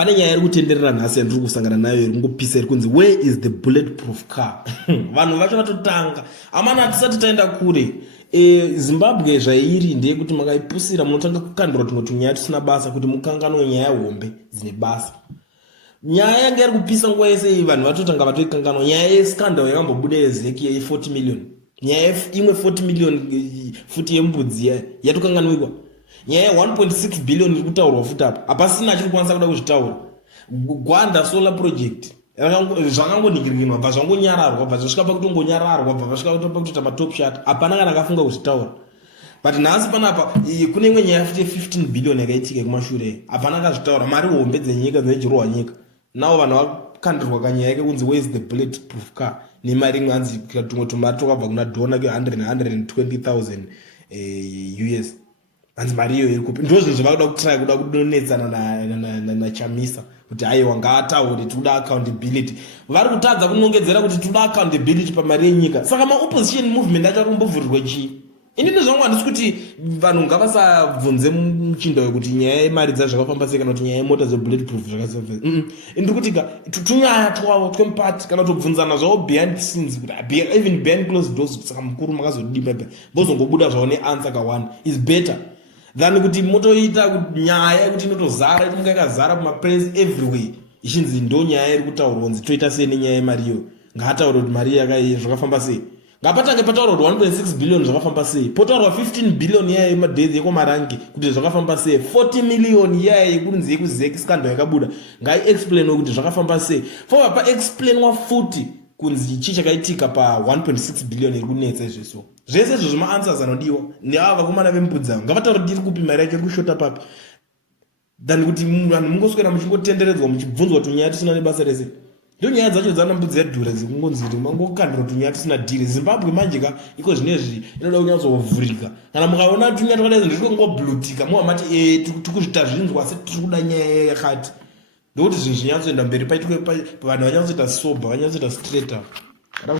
pane nyaya iri kutenderera nhasi yandiri kusangana nayo iri kungopisa iri kunzi where is the bulletproof car. Vanhu vacho vatotanga amana hatisati taenda kure. Zimbabwe zvairi ndeyekuti makaipusira munotanga kukandura tumwe tunyaya tusina basa kuti mukanganwe nyaya hombe dzine basa. Nyaya yanga iri kupisa nguva yese vanhu vatotanga vatoikanganwa. Nyaya yescandal yakambobuda yezeki ye40 million, nyaya imwe 40 million futi yembudzi yatokanganwikwa. Nyaya 1.6 billion iri kutaurwa futi apa hapasina achiri kwanisa kuda kuzvitaura. Gwanda solar project zvakangoningirwa bva zvangonyararwa bva zvasvika pakutongonyararwa bva zvasvika pakutoita matop shot hapana kana akafunga kuzvitaura. But nhasi panapa kune imwe nyaya futi 15 billion yakaitika kumashure hapana akazvitaura. Mari hombe dzenyika dzinodyirwa nyika. Navo vanhu vakandirwa kanyaya yake kunzi where is the bulletproof car nemari imwe hanzi tumwe tumari twakabva kuna dona ke120,000 US. Hanzi mari iyo iri kupi ndozvinhu zvavakuda kutry kuda kudonetsana naChamisa kuti aiwa ngaataure tikuda accountability. Vari kutadza kunongedzera kuti tikuda accountability pamari yenyika. Saka maopposition movement acho akumbovhurirwe chii? Inini zvangu handisi kuti vanhu ngavasabvunze muchindo wekuti nyaya yemari dzazvakafamba sei kana kuti nyaya yemota dzebulletproof zvakasafamba. Indiri kuti tunyaya twavo twemupati kana tobvunzana zvavo behind the scenes kuti even behind closed doors saka mukuru makazodimba bozongobuda zvavo neanswer kawanda is better than kuti motoita nyaya yekuti inotozara itinga yakazara pamapress everywhere ichinzi ndo nyaya iri kutaurwa kunzi toita sei nenyaya yemariyo. Ngaataure kuti mari zvakafamba sei. Ngapatange pataurwa kuti 1.6 billion zvakafamba sei. Potaurwa 15 billion yaya yemadhezi yekomarangi kuti zvakafamba sei. 40 million yaya yekunzi yekuzeki scandal yakabuda ngai-explainwe kuti zvakafamba sei. Fobva pa-explainwa futi kunzi chii chakaitika pa 1.6 billion iri kunetsa izvezvo. Zvese izvo zvima-answers anodiwa neava vakomana vemubudzi avo. Ngavataure kuti iri kupi mari yacho iri kushota papi than kuti vanhu mungoswera muchingotenderedzwa muchibvunzwa tunyaya tusina nebasa rese. Ndo nyaya dzacho dzanambudzi yadhura dzikungonzi kuti mangokandira tunyaya tusina dhiri. Zimbabwe manjika iko zvinezvi inoda kunyatsovhurika. Kana mukaona tunyaya twakadai ndizvingoblutika muhamati tikuzvita zvinzwa asi tiri kuda nyaya yakati. Ndokuti zvinhu zvinyatsoenda mberi paitwe vanhu vanyatsoita sober vanyatsoita straight up.